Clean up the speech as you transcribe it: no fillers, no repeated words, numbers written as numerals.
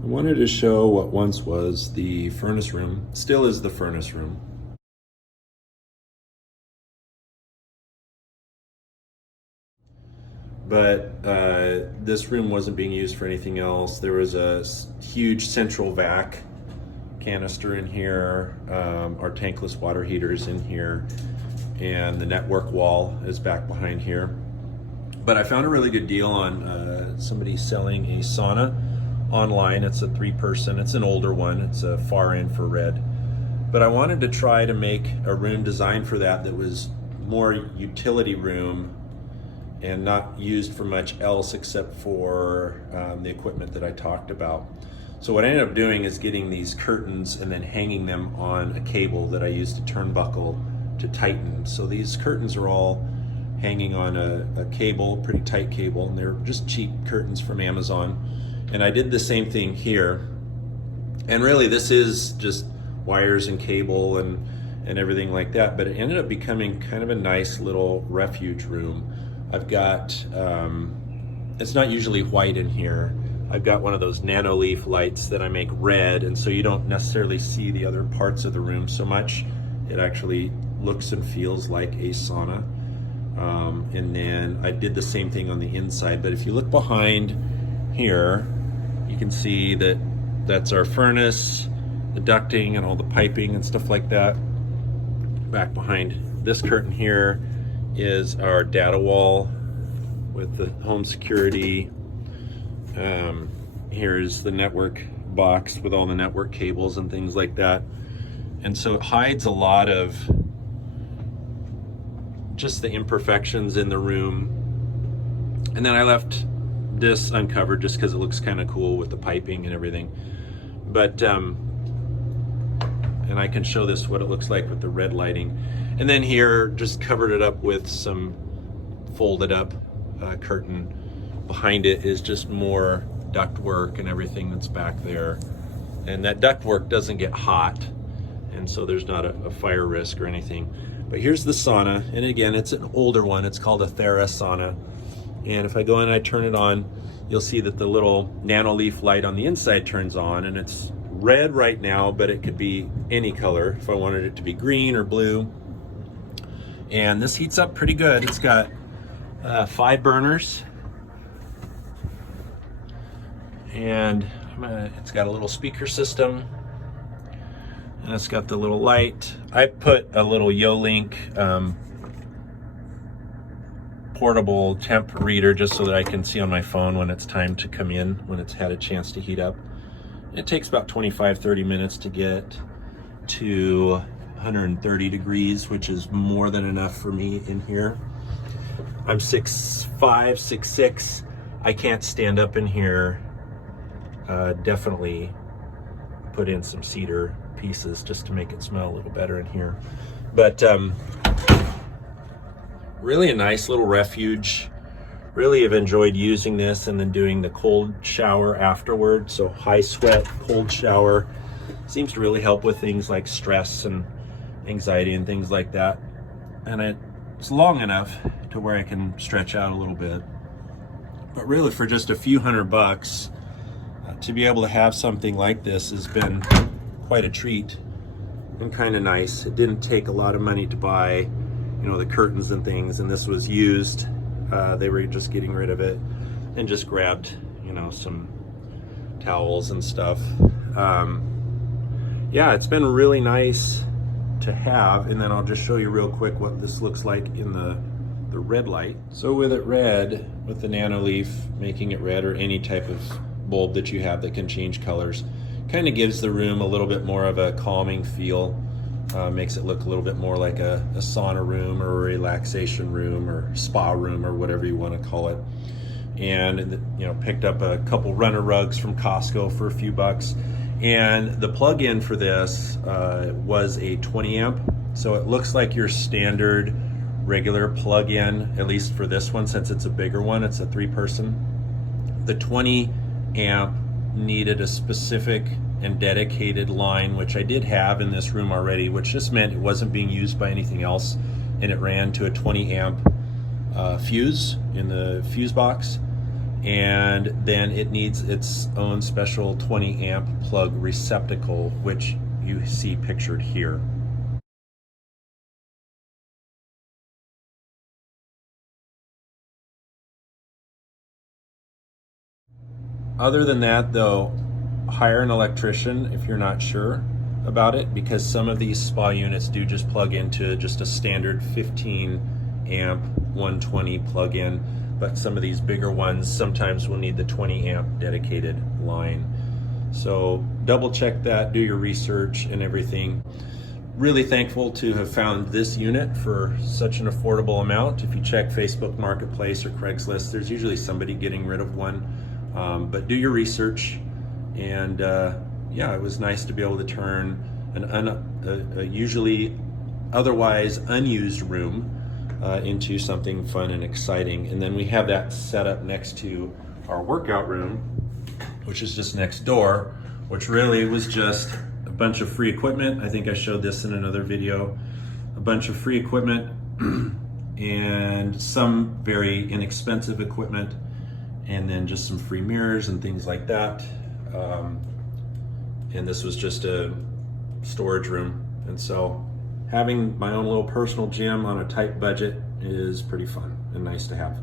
I wanted to show what once was the furnace room, still is the furnace room. But this room wasn't being used for anything else. There was a huge central vac canister in here, our tankless water heaters in here, and the network wall is back behind here. But I found a really good deal on somebody selling a sauna online. It's a 3-person, it's an older one, it's a far infrared. But I wanted to try to make a room designed for that was more utility room and not used for much else except for the equipment that I talked about. So what I ended up doing is getting these curtains and then hanging them on a cable that I used a turnbuckle to tighten. So these curtains are all hanging on a cable, pretty tight cable, and they're just cheap curtains from Amazon. And I did the same thing here. And really this is just wires and cable and everything like that, but it ended up becoming kind of a nice little refuge room. I've got, it's not usually white in here. I've got one of those nano leaf lights that I make red, and so you don't necessarily see the other parts of the room so much. It actually looks and feels like a sauna. And then I did the same thing on the inside, but if you look behind here, you can see that that's our furnace, the ducting and all the piping and stuff like that. Back behind this curtain here is our data wall with the home security. Here's the network box with all the network cables and things like that. And so it hides a lot of just the imperfections in the room. And then I left this uncovered just because it looks kind of cool with the piping and everything. But and I can show this what it looks like with the red lighting. And then here just covered it up with some folded up curtain. Behind it is just more duct work and everything that's back there. And that duct work doesn't get hot, and so there's not a fire risk or anything. But here's the sauna, and again, it's an older one. It's called a Thera sauna. And if I go in and I turn it on, you'll see that the little nano leaf light on the inside turns on, and it's red right now, but it could be any color if I wanted it to be green or blue. And this heats up pretty good. It's got 5 burners, and it's got a little speaker system, and it's got the little light. I put a little Yolink portable temp reader just so that I can see on my phone when it's time to come in, when it's had a chance to heat up. It takes about 25-30 minutes to get to 130 degrees, which is more than enough for me in here. I'm 6'5", 6'6". I can't stand up in here. Definitely put in some cedar pieces just to make it smell a little better in here. But really a nice little refuge. Really have enjoyed using this and then doing the cold shower afterward. So high sweat, cold shower seems to really help with things like stress and anxiety and things like that. And it's long enough to where I can stretch out a little bit. But really for just a few $100, to be able to have something like this has been quite a treat and kind of nice. It didn't take a lot of money to buy, you know, the curtains and things, and this was used. They were just getting rid of it and just grabbed, you know, some towels and stuff. Yeah, it's been really nice to have. And then I'll just show you real quick what this looks like in the red light. So with it red, with the nano leaf making it red, or any type of bulb that you have that can change colors, kind of gives the room a little bit more of a calming feel. Makes it look a little bit more like a sauna room or a relaxation room or spa room or whatever you want to call it. And you know, picked up a couple runner rugs from Costco for a few bucks. And the plug-in for this was a 20 amp. So it looks like your standard regular plug-in, at least for this one, since it's a bigger one. It's a 3-person. The 20 amp needed a specific and dedicated line, which I did have in this room already, which just meant it wasn't being used by anything else, and it ran to a 20 amp fuse in the fuse box. and then it needs its own special 20 amp plug receptacle, which you see pictured here. Other than that though, hire an electrician if you're not sure about it, because some of these spa units do just plug into just a standard 15 amp 120 plug-in, but some of these bigger ones sometimes will need the 20 amp dedicated line. So double check that, do your research and everything. Really thankful to have found this unit for such an affordable amount. If you check Facebook Marketplace or Craigslist, there's usually somebody getting rid of one. But do your research, and yeah, it was nice to be able to turn a usually otherwise unused room into something fun and exciting. And then we have that set up next to our workout room, which is just next door, which really was just a bunch of free equipment. I think I showed this in another video. A bunch of free equipment and some very inexpensive equipment, and then just some free mirrors and things like that. And this was just a storage room. And so having my own little personal gym on a tight budget is pretty fun and nice to have.